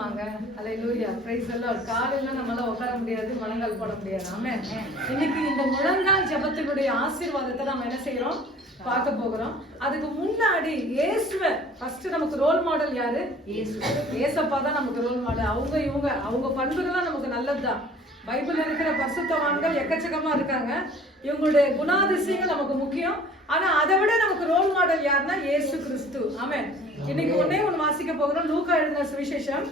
உட்காரலாமாங்க? Hallelujah, praise the Lord. காலையில நம்மளால உட்கார முடியாது, முழங்கால் போட முடியாது. ஆமென். இன்னைக்கு இந்த முழங்கால் ஜெபத்தினுடைய ஆசீர்வாதத்தை நம்ம என்ன செய்யறோம், பார்க்க போகிறோம். அதுக்கு முன்னாடி இயேசுவை ஃபர்ஸ்ட் நமக்கு ரோல் மாடல் யாரு? இயேசப்பா தான் நமக்கு ரோல் மாடல். அவங்க பண்புகள்லாம் நமக்கு நல்லதுதான். பைபிள்ல இருக்கிற பரிசுத்தவான்கள் எக்கச்சக்கமா இருக்காங்க. இவங்களுடைய குணாதிசயங்கள் நமக்கு முக்கியம். ஆனா அதை விட நமக்கு ரோல் மாடல் யாருன்னா இயேசு கிறிஸ்து. ஆமென். இன்னைக்கு ஒண்ணு வாசிக்க போகிறோம். லூக்கா எழுதின சுவிசேஷம்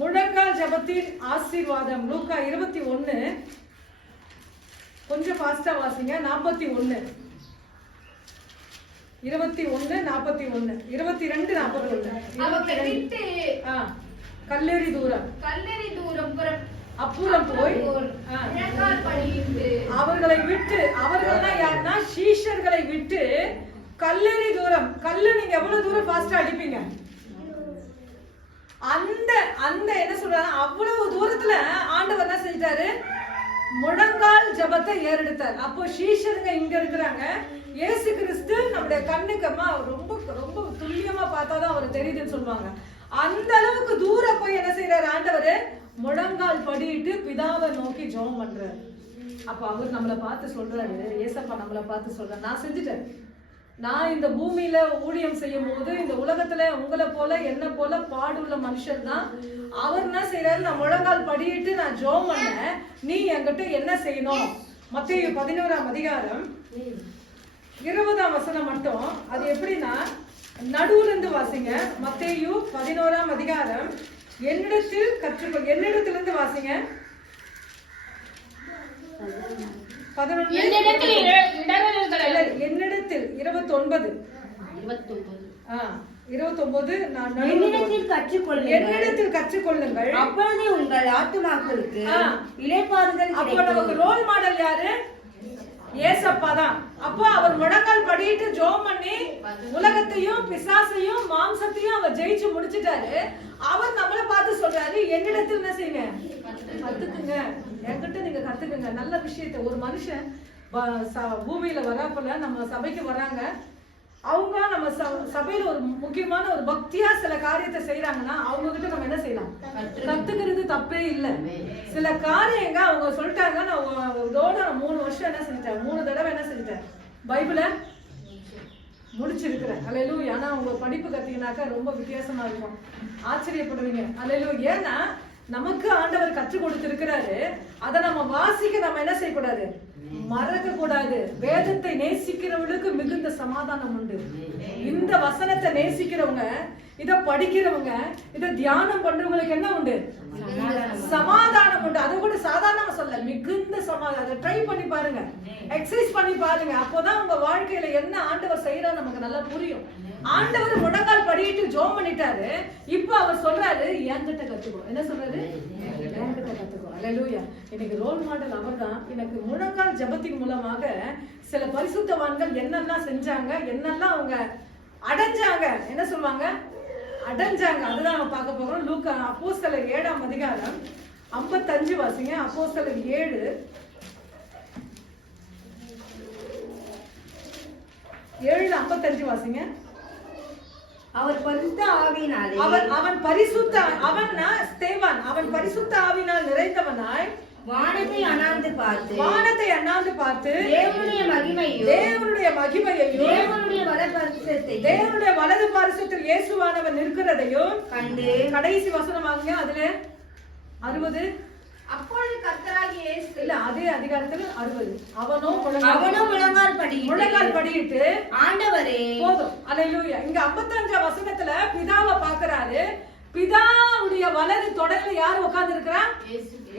முழங்கால் ஜெபத்தின் ஆசீர்வாதம். லூக்கா 21, கொஞ்சம் ஃபாஸ்டா வாசிங்க. 41, 21, 22, 41. கல்லெறி தூரம் அப்புறம் போய் அவர்களை விட்டு, அவர்கள் யாருன்னா சீஷர்களை விட்டு கல்லெறி தூரம். கல்லு நீங்க எவ்வளவு தூரம் ஃபாஸ்டா அடிப்பீங்க? அந்த என்ன சொல்றாங்க, அவ்வளவு தூரத்துல ஆண்டவர் என்ன செஞ்சிட்டாரு, முழங்கால் ஜெபத்தை ஏறெடுத்தார். அப்போ சீஷருங்க இங்க இருக்கிறாங்க. இயேசு கிறிஸ்து நம்முடைய கண்ணுக்கம்மா ரொம்ப ரொம்ப துல்லியமா பார்த்தாதான் அவர் தெரியுதுன்னு சொல்லுவாங்க. அந்த அளவுக்கு தூரம் போய் என்ன செய்யறாரு ஆண்டவர், முழங்கால் படியிட்டு பிதாவை நோக்கி ஜெபம் பண்றாரு. அப்ப அவர் நம்மளை பார்த்து சொல்றாரு, ஏசப்பா நம்மளை பார்த்து சொல்றாரு, நான் செஞ்சுட்டேன். நான் இந்த பூமியில ஊழியம் செய்யும் போது இந்த உலகத்துல உங்களை போல என்ன போல பாடுள்ள மனுஷன் தான். அவர் என்ன செய்யறாரு, நான் முழங்கால் படியிட்டு நான் ஜெபம் பண்ணேன், நீ என்கிட்ட என்ன செய்யணும்? மத்தேயு 11ஆம் அதிகாரம் 20ஆம் வசனம் மட்டும். அது எப்படின்னா நடுவுல இருந்து வாசிங்க. மத்தேயு 11ஆம் அதிகாரம் என்னிடத்தில் கற்றுக்கொள், என்னிடத்திலிருந்து வாசிங்க. 11 என்னிடத்தில் 29 என்னிடத்தில் கற்றுக்கொள்ளுங்கள், அப்பொழுது உங்கள் ஆத்துமாக்களுக்கு இளைப்பாறுதல். அப்ப நமக்கு ரோல் மாடல் யாரு? ஏசப்பா தான். அப்போ அவர் முழங்கால் படியிட்டு ஜெபம் பண்ணி உலகத்தையும் பிசாசையும் மாம்சத்தையும் அவர் ஜெயிச்சு முடிச்சிட்டாரு. அவர் நம்மளை பார்த்து சொல்றாரு, என்னிடத்தில் என்ன செய்யுங்க, கத்துக்குங்க, என்கிட்ட நீங்க கத்துக்குங்க நல்ல விஷயத்த. ஒரு மனுஷன் பூமியில வராப்பல நம்ம சபைக்கு வராங்க, அவங்க நம்ம சபையில ஒரு முக்கியமான ஒரு பக்தியா சில காரியத்தை செய்யறாங்கன்னா அவங்க கிட்ட நம்ம என்ன செய்யலாம், கத்துக்கிறது தப்பே இல்லை. சில காரியங்க அவங்க சொல்லிட்டாங்க, நான் இதோட 3 வருஷம் என்ன செஞ்சிட்டேன், 3 தடவை என்ன செஞ்சிட்டேன், பைபிளை முடிச்சிருக்கிறேன். அல்லேலூயா. ஆனா உங்க படிப்பு கத்தீங்கன்னாக்கா ரொம்ப வித்தியாசமா இருக்கும், ஆச்சரியப்படுவீங்க. அல்லேலூயா. ஏன்னா நமக்கு ஆண்டவர் கற்றுக் கொடுத்திருக்கிறாரு, அதை நம்ம வாசிக்க நம்ம என்ன செய்யக்கூடாது, மறக்க கூடாது. வேதத்தை நேசிக்கிறவங்களுக்கு மிகுந்த சமாதானம் உண்டு. இந்த வசனத்தை நேசிக்கிறவங்க, இத படிக்கிறவங்க, இத தியானம் பண்றவங்களுக்கு என்ன உண்டு, சமாதானம் உண்டு. அதை கூட சாதாரணமா சொல்ல, மிகுந்த சமாதானம். ட்ரை பண்ணி பாருங்க, எக்ஸசைஸ் பண்ணி பாருங்க. அப்போதான் உங்க வாழ்க்கையில என்ன ஆண்டவர் செய்யறாரு நமக்கு நல்லா புரியும். ஆண்டவர் முழங்கால் படியிட்டு ஜெபம் பண்ணிட்டாரு. இப்போ அவர் சொல்றாரு, என்கிட்ட கத்துக்கோ. என்ன சொல்றாரு, என்கிட்ட கத்துக்கோ. அல்லேலூயா. எனக்கு ரோல் மாடல் அவர் தான். எனக்கு முழங்கால் ஜெபத்தின் மூலமாக சில பரிசுத்தவான்கள் என்னெல்லாம் செஞ்சாங்க, என்னெல்லாம் அவங்க அடைஞ்சாங்க, என்ன சொல்லுவாங்க, அடைஞ்சாங்க. அதுதான் நம்ம பார்க்க போகிறோம். லூக்கா அப்போஸ்தலர் 7ஆம் அதிகாரம் 55 வாசிங்க. அப்போஸ்தலர் 7:55 வாசிங்க. அவர் பரிசுத்த ஆவியினாலே, அவன் பரிசுத்த, அவன்னா ஸ்தேவான், அவன் பரிசுத்த ஆவியினால் நிறைந்தவனாய் வானத்தை அண்ணாந்து பார்த்து தேவனுடைய மகிமையையும் தேவனுடைய வலது பரிசுத்தத்தில் இயேசுவானவர் நிற்கிறதையும் கண்டு. கடைசி வசனம் வாங்க. அதுல 60. அப்பொழுது கர்த்தராகிய இயேசு, இல்ல அதே அதிகாரத்துல 60. அவனோ முழங்கால் படியிட்டு ஆண்டவரே போதும். அல்லேலூயா. இங்க 55ஆம் வசனத்துல பிதாவை பார்க்கறாரு. பிதாவுடைய வலது தொடையில யார் உட்கார்ந்து இருக்கிறா,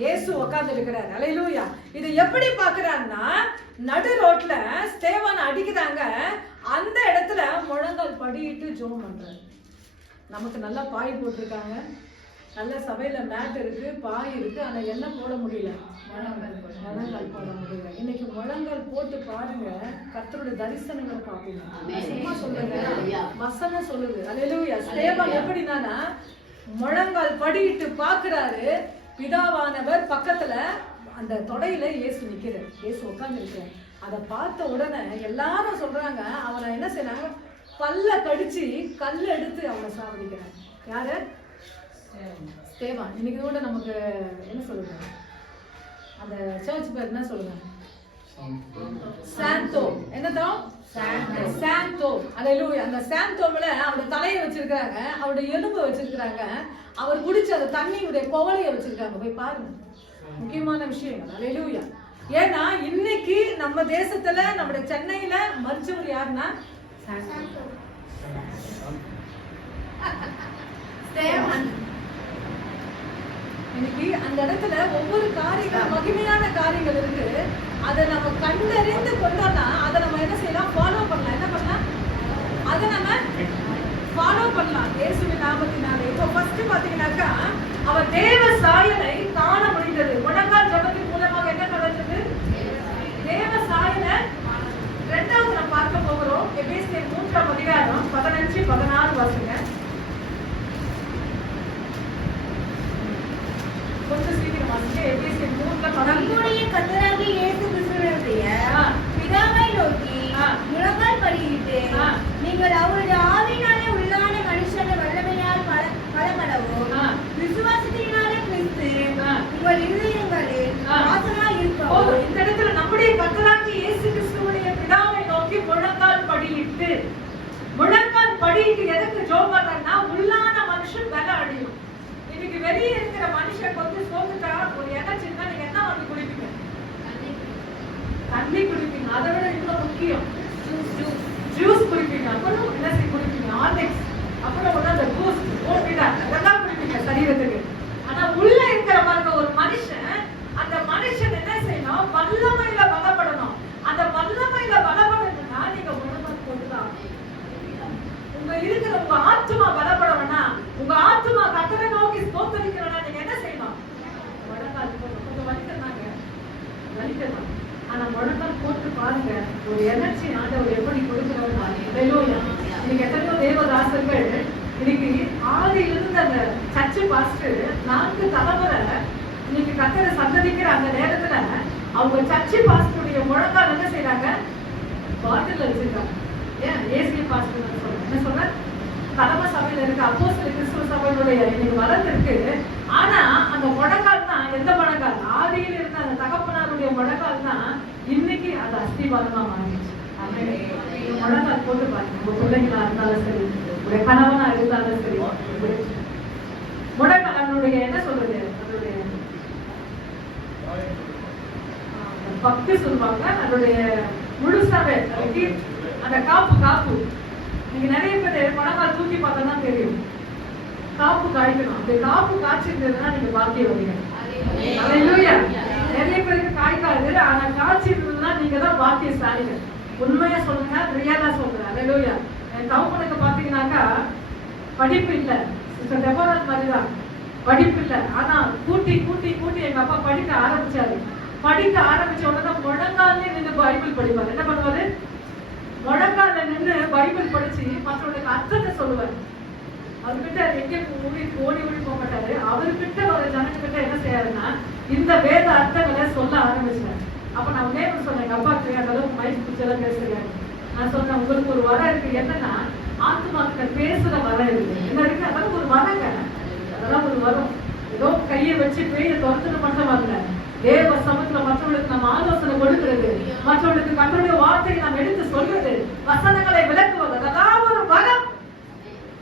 இயேசு உட்கார்ந்து இருக்கிறார். அல்லேலூயா. இது எப்படி பார்க்கறான்னா, நடு ரோட்ல ஸ்தேவானை அடிக்கிறாங்க, அந்த இடத்துல முழங்கால் படியிட்டு ஜெபம் பண்றாரு. நமக்கு நல்லா பாய் போட்டிருக்காங்க, நல்ல சபையில மேட் இருக்கு, பாய் இருக்கு, ஆனா என்ன போட முடியல, முழங்கால் போட முடியல. இன்னைக்கு முழங்கால் போட்டு பாருங்க, கர்த்தருடைய தரிசனங்களை பார்ப்பீங்க. சும்மா சொல்லுங்க, வசனம் சொல்லுது. அல்லேலூயா. ஸ்தேவான் எப்படின்னா முழங்கால் படியிட்டு பாக்குறாரு, பிதாவானவர் பக்கத்துல அந்த தொடையில இயேசு நிக்கிறார், இயேசு உட்கார்ந்து இருக்கிறார். அதை பார்த்த உடனே எல்லாரும் சொல்றாங்க, அவனை என்ன செய்யறாங்க, பல்ல கடிச்சு கல்ல எடுத்து அவனை சாவடிக்கிறாங்க. யாரு? ஸ்தேவான். இன்னைக்கு கூட நமக்கு என்ன சொல்லுங்க, அந்த சர்ச் பேர் என்ன சொல்லுங்க? சாந்தோ. என்னதான்? சாந்தோ. அல்லேலூயா. அந்த சாந்தோம்ல அவருடைய தலையை வச்சிருக்காங்க, அவருடைய எலும்பை வச்சிருக்காங்க, அவர் குடிச்ச அந்த தண்ணியுடைய குவளையை வச்சிருக்காங்க. போய் பாருங்க, முக்கியமான விஷயம். அல்லேலூயா. ஏன்னா இன்னைக்கு நம்ம தேசத்துல, நம்முடைய சென்னையில மரிச்சவர் யாருன்னா ஸ்தேவான். இன்னைக்கு அந்த இடத்துல ஒவ்வொரு காரியங்கள், மகிமையான காரியங்கள் இருக்கு. அதை நம்ம கண்டறிந்து கொண்டோம்னா அதை நம்ம என்ன செய்யலாம்? ஃபாலோ பண்ணலாம். என்ன பண்ணலாம்? அதை நம்ம ஃபாலோ பண்ணலாம் இயேசுவின் நாமத்தினாலே. இப்போ ஃபர்ஸ்ட் பாத்தீங்கன்னாக்கா, அவர் தேவ சாயலை காண முடிந்தது. முழங்கால் ஜெபத்தின் மூலமாக என்ன நடந்தது? தேவ சாயலை. இரண்டாவது நம்ம பார்க்க போகிறோம் எபேசியர் 3ஆம் அதிகாரம் 15-16 வாசிங்க. கொஞ்சம் சீக்கிரம் வாசிங்க. எபேசியர் 3:15. நம்முடைய கர்த்தராகிய இயேசு கிறிஸ்துவினுடைய பிதாவை நோக்கி முழங்கால் படியிட்டு நீங்கள் அவருடைய ஆவியினாலே உள்ளான மனுஷனை வல்லமையால் பலப்படவும் விசுவாசத்தினாலே கிறிஸ்து உங்கள் இருதயங்களில் வாசமாய் இருக்கவும். இந்த இடத்துல நம்முடைய கர்த்தராகிய இயேசு கிறிஸ்துவுடைய பிதாவை நோக்கி முழங்கால் படியிட்டு, முழங்கால் படியிட்டு எதுக்கு ஜெபம் பண்றேன்னா, உள்ளான மனுஷன் பல அடையும். இன்னைக்கு வெளியே இருக்கிற மனுஷன் கொஞ்சம் சோத்துட்டா, ஒரு எனர்ஜின்னா நீங்க என்ன வாங்கி குடிப்பீங்க? தண்ணி குடிப்பீங்க. அதை விட இன்னும் முக்கியம் ஜூஸ் குடிப்பீங்க. அப்புறம் என்ன குடிப்பீங்க? ஹார்லிக்ஸ். அப்புறம் அந்த பூஸ்ட், ஓபிடா, அதெல்லாம் குடிப்பீங்க சரீரத்துக்கு. ஆனா உள்ள இருக்கிற பாருங்க ஒரு மனுஷன், அந்த மனுஷன் என்ன செய்யணும்? வல்லமையில பலப்படணும். அந்த வல்லமையில பலப்படணும்னா நீங்க முழங்கால் போட்டுதான். உங்க இருக்கிற உங்க ஆத்துமா பலப்படணும்னா, உங்க ஆத்துமா கர்த்தரை நோக்கி ஸ்தோத்திரிக்கணும்னா நீங்க என்ன செய்யணும்? முழங்கால் போடணும். கொஞ்சம் வலிக்கலாம். ஆனா முழங்கால் போட்டு பாருங்க, ஒரு எனர்ஜி ஆண்டவர் எப்படி கொடுக்கிறாரு. அல்லேலூயா. இன்னைக்கு எத்தனையோ தேவதாசர்கள் இன்னைக்கு ஆதியிலிருந்து அந்த சர்ச்சு பாஸ்டர் 4 தலைமுறை இன்னைக்கு கர்த்தரை சந்ததிக்கிற அந்த நேரத்துல அவங்க சர்ச்சு பாஸ்டருடைய முழங்கால் என்ன செய்யறாங்க? பாட்டில் வச்சிருக்காங்க. ஏன்? ஏசிய பாஸ்டர் சொல்றேன். என்ன சொல்ற? தலைமை சபையில இருக்க அப்போஸ்தலர் கிறிஸ்துவ சபையினுடைய இன்னைக்கு வளர்ந்திருக்கு. ஆனா அந்த முழங்கால் தான் எந்த முழங்கால்? ஆதியில் இருந்த அந்த தகப்பனாருடைய முழங்கால் தான் இன்னைக்கு அது அஸ்திவாரமா மாறிடுச்சு. முழங்கால் போட்டு பாருங்க. உங்க பிள்ளைங்களா இருந்தாலும் சரி, உங்களுடைய கணவனா இருந்தாலும் சரி, முழங்கால் அவனுடைய என்ன சொல்றது? அதனுடைய பக்தி சொல்லுவாங்க. அதனுடைய முழுசாவே அந்த காப்பு நீங்க நிறைய பேர் முழங்கால் தூக்கி பார்த்தா தெரியும். காப்பு காய்க்கணும். அந்த காப்பு காய்ச்சிருந்ததுன்னா நீங்க பாக்கியவதிங்க. அல்லேலூயா. நிறைய பேருக்கு காய்க்காது, ஆனா காய்ச்சிருந்ததுன்னா நீங்க தான் பாக்கியசாலிங்க. உண்மையா சொல்லுங்க, ரியலா சொல்றேன். அல்லேலூயா. என் தகப்பனுக்கு பாத்தீங்கன்னாக்கா படிப்பு இல்லை. டெபோரால் மாதிரிதான் படிப்பு இல்லை. ஆனா கூட்டி எங்க அப்பா படிக்க ஆரம்பிச்சாரு. படிக்க ஆரம்பிச்ச உடனே முழங்காலே நின்று பைபிள் படிப்பாரு. என்ன பண்ணுவாரு? முழங்கால நின்று பைபிள் படிச்சு மற்றவங்களுக்கு அர்த்தத்தை சொல்லுவாரு. அவர்கிட்ட எங்கே ஓடி போக மாட்டாரு. அவர்கிட்ட ஒரு ஜனங்கிட்ட என்ன செய்யாருன்னா இந்த வேத அர்த்தங்களை சொல்ல ஆரம்பிச்சாரு. அப்ப நான் உடனே சொன்னேன், எங்க அப்பாவுக்கு அந்த அளவுக்கு மயக்கு பிடிச்செல்லாம் பேசுறேன். நான் சொன்னேன், உங்களுக்கு ஒரு வரம் இருக்கு. என்னன்னா ஆத்மாக்கிட்ட பேசுற வரம் இருக்கு. என்ன இருக்கு? அதெல்லாம் ஒரு வரங்க. அதெல்லாம் ஒரு வரம். ஏதோ கையை வச்சு பேய துரத்துட்டு மட்டும் வரல. தேவ சமத்துல மற்றவர்களுக்கு நம்ம ஆலோசனை கொடுக்கிறது, மற்றவர்களுக்கு கர்த்தருடைய வார்த்தையை நாம் எடுத்து சொல்றது, வசனங்களை விளக்குவது, அதெல்லாம் ஒரு வரம்.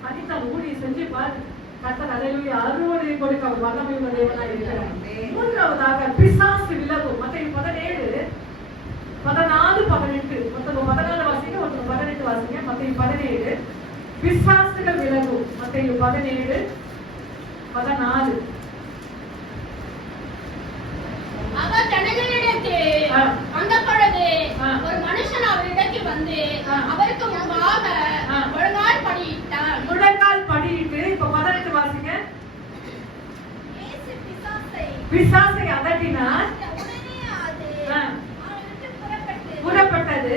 அனிதா ஊழியம் செஞ்சு பாரு. கர்த்தர் அல்லேலூயா அறுவடை கொடுக்க அவர் வல்லமையுள்ள தேவனாய் இருக்கிறார். மூன்றாவதாக பிசாசு விலகும். மத்தேயு 17:14-18. மொத்தம் 14 வாசிங்க, மொத்தம் 18 வாசிங்க. மத்தேயு 17 பிசாசுகள் விலகும். மத்தேயு 17:14. அவர் ஜனங்களிடத்தில் வந்த பொழுது ஒரு மனுஷன் அவரிடத்தில் வந்து அவருக்கு முன்பாக முழங்கால் படியிட்டார். முழங்கால் படியிட்டு இப்ப 18 வாசிங்க. பிசாசை அதட்டினார். புறப்பட்டது.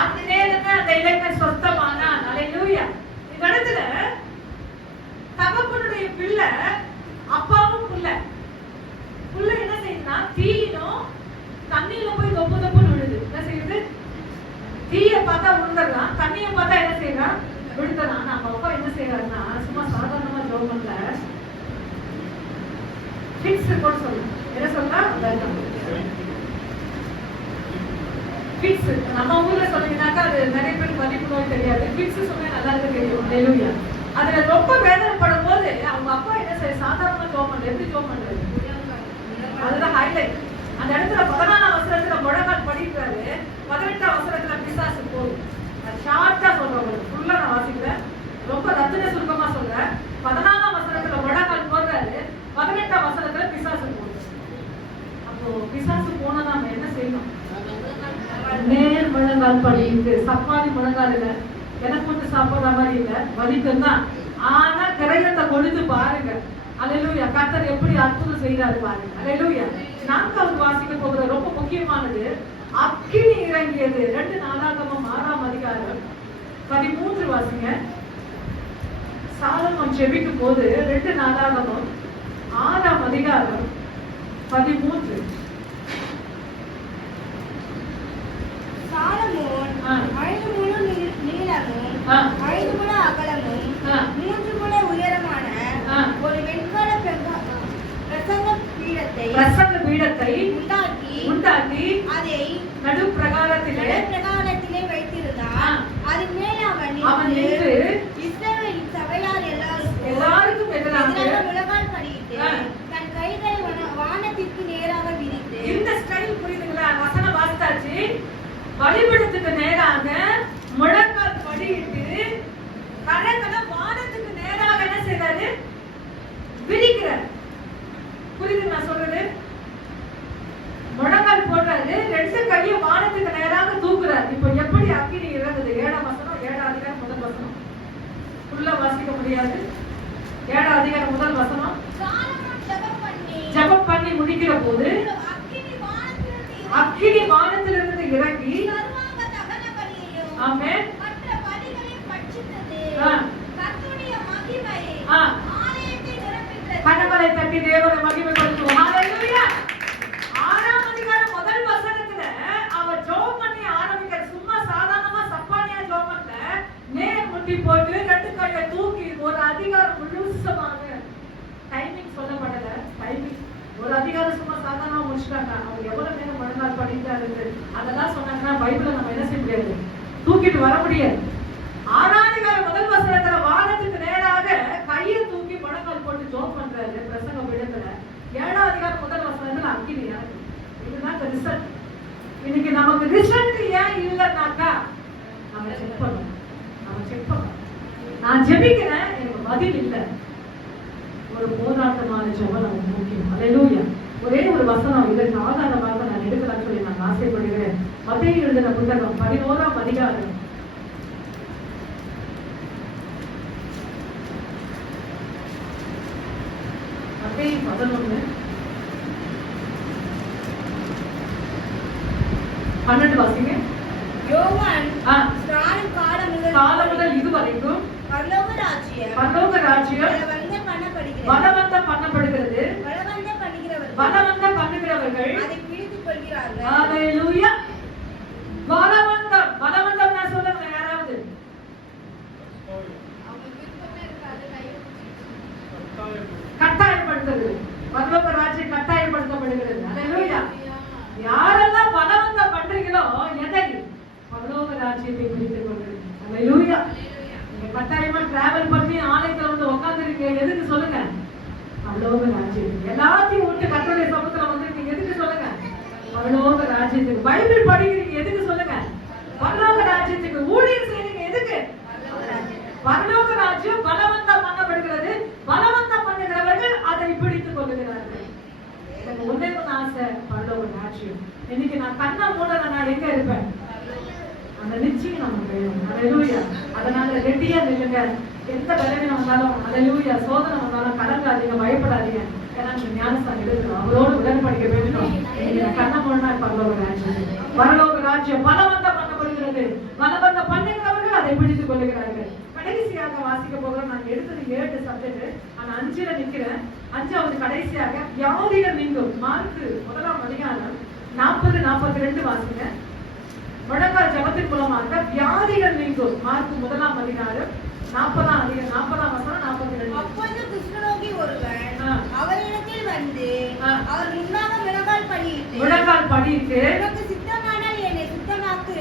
அந்த நேரமே அந்த இளைஞன் சொத்தமானான். அல்லேலூயா. இந்த இடத்துல தகப்பனுடைய பிள்ளை அப்பாவும் புள்ள என்ன செய்யுதுன்னா தீயினும் தண்ணியில போய் தொப்புன்னு விழுது. என்ன செய்யுது? தீய பார்த்தா விழுந்துடலாம், தண்ணிய பார்த்தா என்ன செய்யறான்? விழுந்துடலாம். ஆனா அவங்க அப்பா என்ன செய்யறாருன்னா சும்மா ஃபிட்ஸ் கூட சொல்லலாம். என்ன சொல்லலாம்? ஃபிட்ஸ். நம்ம ஊர்ல சொன்னீங்கன்னாக்கா அது நிறைய பேர் மதிப்பு நோய் தெரியாது. ஃபிட்ஸ் சொன்னா நல்லா இருக்கு தெரியும். ஹalleluya. அதுல ரொம்ப வேதனைப்படும் போது அவங்க அப்பா என்ன செய்ய சாதாரணமா ஜெபம் பண்றாரு. எப்படி ஜெபம் பண்றாரு? அதுதான் ஹைலைட். அந்த இடத்துல 14ஆம் வசனத்துல முழங்கால் படிக்கிறாரு. 18ஆம் வசனத்துல பிசாசு போகுது. அது ஷார்ட்டா சொல்றேன், ஃபுல்லா நான் வாசிக்கிறேன். ரொம்ப ரத்தின சுருக்கமா சொல்றேன். 14ஆம் வசனத்துல முழங்கால் போடுறாரு. 18ஆம் வசனத்துல பிசாசு போகுது. அப்போ பிசாசு போனா நாம என்ன செய்யணும்? நேர் முழங்கால் படிட்டு சப்பாத்தி முழங்கால் இல்ல, எனக்கு மட்டும் சாப்பிடுற மாதிரி இல்ல, வலிக்கும் தான். ஆனா கிரகத்தை கொடுத்து பாருங்க. அல்லேலூயா. கர்த்தர் எப்படி அற்புதம் செய்யறாரு பாருங்க. அல்லேலூயா. 4வது வாசிக்க போகிற ரொம்ப முக்கியமானது அக்கினி இறங்கியது. 2 நாளாகமம் 6ஆம் அதிகாரம் 13 வாசிங்க. சாலமோன் ஜெபிக்கும் போது 2 நாளாகமம் 6ஆம் அதிகாரம் 13. சாலமோன் 5 முழ நீளமும் 5 முழ அகலமும் 3 முழ உயரமான ஒரு வெண்கல பிரசங்க பீடத்தை உண்டாக்கி அதை நடு பிரகாரத்திலே வைத்திருந்தான். அதன் மேல் அவன் நின்று இஸ்ரவேலின் சபையார் எல்லாருக்கும் எதிராக முழங்கால் படியிட்டு தன் கைகளை வானத்திற்கு நேராக விரித்து. இந்த ஸ்டைல் புரியுதுங்களா? வசனம் வாசித்தாச்சு. பலிபீடத்துக்கு நேராக முழங்கால் படியிட்டு கரங்களை வானத்துக்கு நேராக என்ன செய்றாரு? விரிக்கிறார். புரியுது நான் சொல்றது? முழங்கால் போடுறாரு, 2 கையும் வானத்துக்கு நேராக தூக்குறாரு. இப்போ எப்படி அக்கினி இறங்குது? 7ஆம் வசனம், 7ஆம் அதிகாரம் முதல் வசனம். ஃபுல்லா வாசிக்க முடியாது. 7ஆம் அதிகாரம் முதல் வசனம். ஜெபம் பண்ணி முடிக்கிற போது அக்கினி வானத்திலிருந்து இறங்கி ஆமென் கரங்களை தட்டி தேவனை மகிமைப்படுத்துவோம். ஹalleluya. 6ஆம் அதிகாரம் முதல் வசனத்துல அவர் ஜெபம் பண்ணி ஆரம்பிக்கிற சும்மா சாதாரணமா சப்பானியா ஜெபம் பண்ணல. நேர் முட்டி போட்டு 2 கையை தூக்கி ஒரு அதிகாரம் முழுசமாக டைமிங் சொல்லப்படல. டைமிங் ஒரு அதிகாரம் சும்மா சாதாரணமா முடிச்சிட்டாங்க. அவங்க எவ்வளவு நேரம் முழங்கால் படிக்கிறாரு அதெல்லாம் சொன்னாங்கன்னா பைபிளை நம்ம என்ன செய்ய முடியாது, தூக்கிட்டு வர முடியாது. 6ஆம் அதிகாரம் முதல் வசனத்துல வானத்துக்கு நேராக கையை தூக்கி முழங்கால் போட்டு ஜெபம் பண்றாரு பிரசங்க பீடத்துல. 7ஆம் அதிகாரம் முதல் வசனத்துல அக்கினி இறங்கு. இதுதான் ரிசல்ட். இன்னைக்கு நமக்கு ரிசல்ட் ஏன் இல்லைன்னாக்கா நம்ம செக் பண்ணணும். நான் ஜெபிக்கிறேன், எனக்கு பதில் இல்லை. ஒரு போராட்டமான ஜெபம் நமக்கு முக்கியம். அல்லேலூயா. ஒரே ஒரு வசனம் இதற்கு ஆதாரமாக நான் எடுக்கலாம்னு சொல்லி நான் ஆசைப்படுகிறேன். மத்தேயு எழுதின புத்தகம் 11ஆம் அதிகாரம் 11:12 வாசிங்க. யோவான் ஸ்நானம் காலம் முதல் இதுவரைக்கும் பரலோக ராஜ்யம் பலவந்தம் பண்ணப்படுகிறது. பலவந்தம் பண்ணுகிறவர்கள் அதை பிடித்துக் கொள்கிறார்கள். ஹalleluya. பலவந்தம் நான் சொல்லுங்க யாராவது. கட்டாயப்படுத்துறது. பரலோக ராஜ்யம் கட்டாயப்படுத்தப்படுகிறது. ஹalleluya. யாரெல்லாம் பலவந்தம் பண்றீங்களோ எதை? பரலோக ராஜ்யத்தை பிடித்துக் கொள்கிறது. ஹalleluya. நீங்க கட்டாயமா டிராவல் பண்ணி ஆலயத்துல வந்து உட்கார்ந்திருக்கீங்க, எதுக்கு சொல்லுங்க? பரலோக ராஜ்யம். எல்லாத்தையும் விட்டு கர்த்தருடைய சமூகத்துல வந்திருக்கீங்க, எதுக்கு சொல்லுங்க? பரலோக ராஜ்யத்துக்கு. பைபிள் படிக்கிறீங்க, எதுக்கு சொல்லுங்க? பரலோக ராஜ்யத்துக்கு. ஊழியம் செய்றீங்க, எதுக்கு? பரலோக ராஜ்யம் பலவந்தம் பண்ணப்படுகிறது. பலவந்தம் பண்ணுகிறவர்கள் அதை பிடித்துக் கொள்ளுகிறார்கள். எனக்கு ஒரே ஒரு ஆசை, பரலோக ராஜ்யம். இன்னைக்கு நான் கண்ணை மூடல, நான் எங்க இருப்பேன்? அந்த நிச்சயம் நமக்கு வேணும். ஹalleluya. அதனால ரெடியா நில்லுங்க. எந்த பலவீனம் வந்தாலும், ஹalleluya, சோதனை வந்தாலும் கலங்காதீங்க, பயப்படாதீங்க. ஏன்னா நீங்க ஞானஸ்தானம் எடுக்கணும், அவரோடு உடன்படிக்கை வேணும். நீங்க கண்ணை மூடனா பரலோக ராஜ்யம். பரலோக ராஜ்யம் பலவந்தம் பண்ணப்படுகிறது. பலவந்தம் பண்ணுகிறவர்கள் அதை பிடித்துக் கொள்ளுகிறார்கள். கடைசியாக வாசிக்க போகிறோம். நான் எடுத்தது 7 சப்ஜெக்ட், ஆனா 5ல நிக்கிறேன். 5வது கடைசியாக வியாதிகள் நீங்கும். மார்க்கு 1ஆம் அதிகாரம் 40-42 வாசிங்க. முழங்கால் ஜெபத்தின் மூலமாக வியாதிகள் நீங்கும். மார்க்கு 1ஆம் அதிகாரம் 40ஆம் வசனம் 42. அப்பொழுது குஷ்டரோகி ஒருவன் அவரிடத்தில் வந்து அவர் முன்னாக முழங்கால் படியிட்டு உனக்கு சித்தமானால் என்னை சுத்தமாக்கு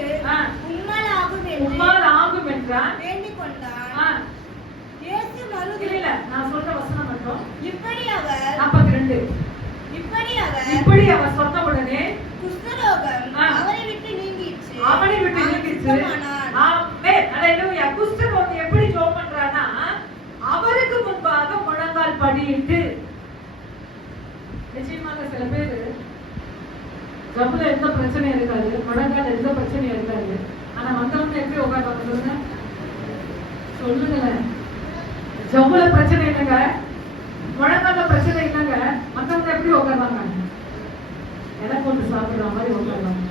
உம்மால் ஆகும் என்றான். வேண்டிக் கொண்டான். இயேசு இல்ல நான் சொல்ற வசனம் மட்டும். இப்படி அவர் 42 இப்படி அவர் சொன்ன உடனே குஷ்டரோகம் அவரை விட்டு நீங்கிச்சு. ஆமென். ஹalleluya. குஷ்டரோகம் எப்படி ஜெபம் பண்றானா அவருக்கு முன்பாக முழங்கால் படியிட்டு. நிச்சயமாக சில பேர் ஜபுல எந்த பிரச்சனையும் இருக்காது, முழங்கால் எந்த பிரச்சனையும் இருக்காது. ஆனா மத்தவங்க எப்படி உட்கார்ந்து சொல்லுங்க சொல்லுங்களேன். ஜபுல பிரச்சனை இல்லைங்க, முழங்கால பிரச்சனை இல்லைங்க, மத்தவங்க எப்படி உட்கார்றாங்க? எதை போட்டு சாப்பிடுற மாதிரி உட்கார்றாங்க.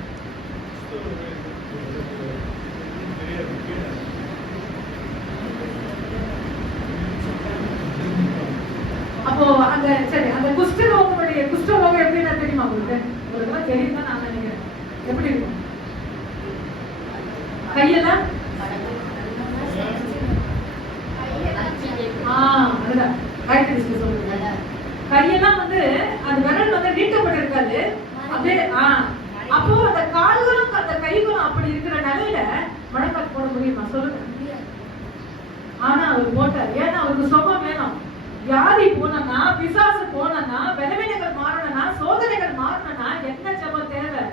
அப்போ அந்த சரி அந்த குஷ்டரோகம் எப்படின்னா தெரியுமா உங்களுக்கு? உங்களுக்கு தெரியும் தான் நான் நினைக்கிறேன். எப்படி இருக்கும்? கையெல்லாம் அதுதான் காய்கறி சொல்லுங்க. கையெல்லாம் வந்து அந்த விரல் வந்து நீட்டப்பட்டிருக்காது அப்படியே. அப்போ அந்த கால்களும் அந்த கைகளும் அப்படி இருக்கிற நிலையில முழங்கால் போட முடியுமா சொல்லுங்க? ஆனா அவர் போட்டார். ஏன்னா அவருக்கு சுகம் வேணும். வியாதி போனா, பிசாசு போனா, பலவீனங்கள் மாறணும்னா, சோதனைகள் மாறணும்னா என்ன ஜெபம் தேவை?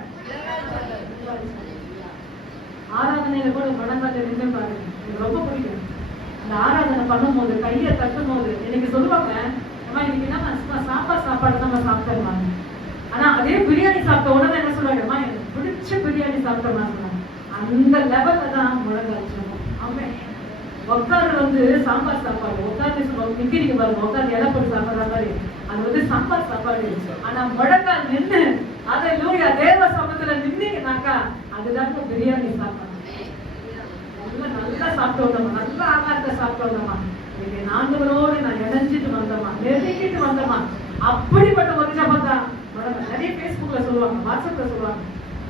ஆராதனையில கூட முழங்கால நின்று பாருங்க, எனக்கு ரொம்ப பிடிக்கும். அந்த ஆராதனை பண்ணும் போது கையை தட்டும் போது எனக்கு சொல்லுவாங்க, அம்மா இன்னைக்கு என்ன சாம்பார் சாப்பாடு நம்ம சாப்பிட்டோம். ஆனா அதே பிரியாணி சாப்பிட்ட உடனே என்ன சொல்லுவாங்க, அம்மா எனக்கு பிடிச்ச பிரியாணி சாப்பிட்டோம். அந்த லெவல்ல தான் முழங்கால் ஜெபம். ஆமென். உட்கார்ந்து வந்து சாம்பார் சாப்பாடு உட்கார்ந்து நிக்கிறீங்க பாருங்க, உட்கார்ந்து இலை போட்டு சாப்பிடுற மாதிரி அது வந்து சாம்பார் சாப்பாடு. ஆனா முழங்கால் நின்று ஹல்லேலூயா தேவ சமூகத்துல நின்னீங்கன்னாக்கா அதுதான் பிரியாணி சாப்பாடு. நல்லா சாப்பிட்டு வந்தோமா, நல்லா ஆகாரத்தை சாப்பிட்டு வந்தோமா, இன்னைக்கு நான்குகளோடு நான் இணைஞ்சிட்டு வந்தோமா, நெருங்கிட்டு வந்தோமா. அப்படிப்பட்ட ஒரு ஜபம் தான் முழங்கால். நிறைய பேஸ்புக்ல சொல்லுவாங்க, வாட்ஸ்அப்ல சொல்லுவாங்க,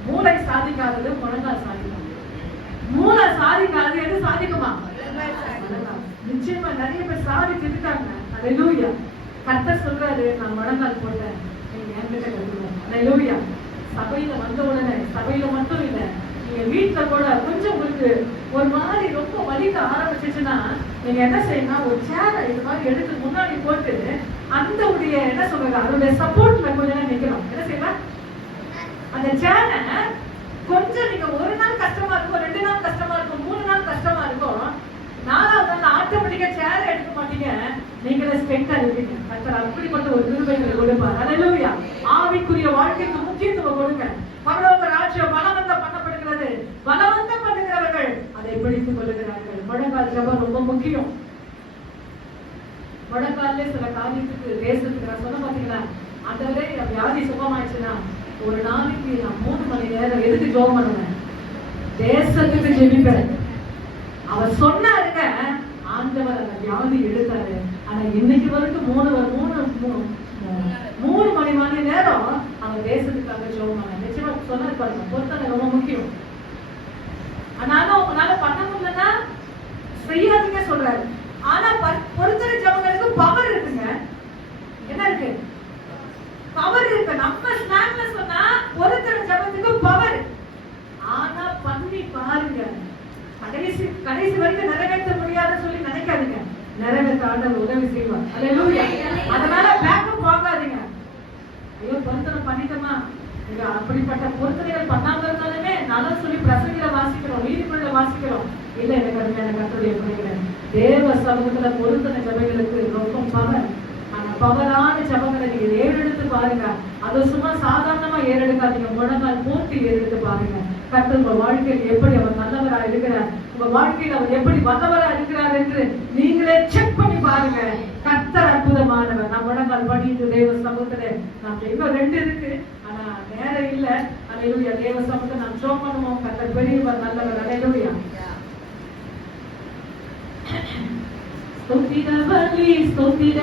மூளை சாதிக்காதது முழங்கால் சாதிக்கும். மூளை சாதிக்காதது எது சாதிக்குமா? நிச்சயமா நிறைய பேர் சாதிச்சு இருக்காங்க. ஹல்லேலூயா. கர்த்தர் சொல்றாரு, நான் முழங்கால் போட்டேன், நீங்க என்கிட்ட கத்துக்கணும். ஹல்லேலூயா. சபையில வந்த உடனே, சபையில மட்டும் இல்ல, நீங்க வீட்டுல கூட கொஞ்சம் உங்களுக்கு ஒரு மாதிரி ரொம்ப வலிக்க ஆரம்பிச்சிச்சுன்னா நீங்க என்ன செய்யணும், ஒரு சேரை இது மாதிரி எடுத்து முன்னாடி போட்டு அந்த உடைய என்ன சொல்றது அதோடைய சப்போர்ட்ல கொஞ்ச நேரம் நிக்கணும். என்ன செய்யலாம், அந்த சேரை கொஞ்சம் நீங்க ஒரு நாள் கஷ்டமா இருக்கும், 2 நாள் கஷ்டமா இருக்கும், 3 நாள் கஷ்டமா இருக்கும், 4வது நாள் ஆட்டோமேட்டிக்கா சேரை எடுக்க மாட்டீங்க, நீங்களே ஸ்ட்ரென்த்தா இருப்பீங்க. கர்த்தர் அப்படிப்பட்ட ஒரு கிருபைகளை கொடுப்பார். ஹல்லேலூயா. ஆவிக்குரிய வாழ்க்கைக்கு முக்கியத்துவம் கொடுங்க. பரலோக ராஜ்யம் பலவந்தம் பண்ணப்படுகிறது, பலவந்தம் பண்ணுகிறவர்கள் அதை பிடித்துக் கொள்ளுகிறார்கள். முழங்கால் ஜெபம் ரொம்ப முக்கியம். முழங்காலே சில காரியத்துக்கு தேசத்துக்கு நான் சொன்ன பாத்தீங்களா, அந்த வியாதி சுகமாயிடுச்சுன்னா ஒரு நாளைக்கு நான் 3 மணி நேரம் எதுக்கு ஜெபம் பண்ணுவேன்? தேசத்துக்கு ஜெபிப்பேன். அவர் சொன்னாருங்க, ஆண்டவர் அந்த வியாதி எடுத்தாரு. ஆனா இன்னைக்கு வரைக்கும் 3 மணி நேரம் அவர் தேசத்துக்காக ஜெபம் பண்ண. நிச்சயமா சொன்னாரு பாருங்க, பொறுத்தனை ரொம்ப முக்கியம். ஆனாலும் உங்களால பண்ண முடியலன்னா செய்யாதீங்க சொல்றாரு. ஆனா பொறுத்தனை ஜெபங்களுக்கு பவர் இருக்குங்க. என்ன இருக்கு? பவர் இருக்கு. நம்ம ஸ்நாக்ல சொன்னா பொறுத்தனை ஜெபத்துக்கு பவர். ஆனா பண்ணி பாருங்க, கடைசி வரைக்கும் நிறைவேற்ற முடியாதுன்னு சொல்லி நினைக்காதீங்க. நிறைவேற்ற ஆண்டவர் உதவி செய்வார். ஹல்லேலூயா. அதனால பேக்கப் வாங்காதீங்க. ஐயோ பொருத்தனை பண்ணிட்டோமா, அப்படிப்பட்ட பொருத்தனைகள் பண்ணாம இருந்தாலுமே நல்லா சொல்லி பிரசங்கில வாசிக்கிறோம், நீதிக்குள்ள வாசிக்கிறோம். இல்ல எனக்கு அருமையான கர்த்தருடைய பிள்ளைகளே, தேவ சமூகத்துல பொருத்தனை ஜபங்களுக்கு ரொம்ப பவர். ஆனா பவரான ஜபங்களை நீங்க ஏறெடுத்து பாருங்க. அது சும்மா சாதாரணமா ஏறெடுக்காதீங்க, முழங்கால் போட்டு ஏறெடுத்து பாருங்க. கர்த்தர் உங்க வாழ்க்கையில் எப்படி அவர் நல்லவரா இருக்கிறார், உங்க வாழ்க்கையில் அவர் எப்படி வல்லவரா இருக்கிறார் என்று நீங்களே செக் பண்ணி பாருங்க. கர்த்தர் அற்புதமானவர். நான் முழங்கால் படிட்டு தேவ சமூகத்துல நம்ம இன்னும் 2 இருக்கு, ஆனா நேரம் இல்ல. ஹல்லேலூயா. தேவ சமூகத்தை நாம் ஜெபம் பண்ணுவோம். கர்த்தர் பெரியவர், நல்லவர். ஹல்லேலூயா. ஸ்தோத்திர பலி, ஸ்தோத்திர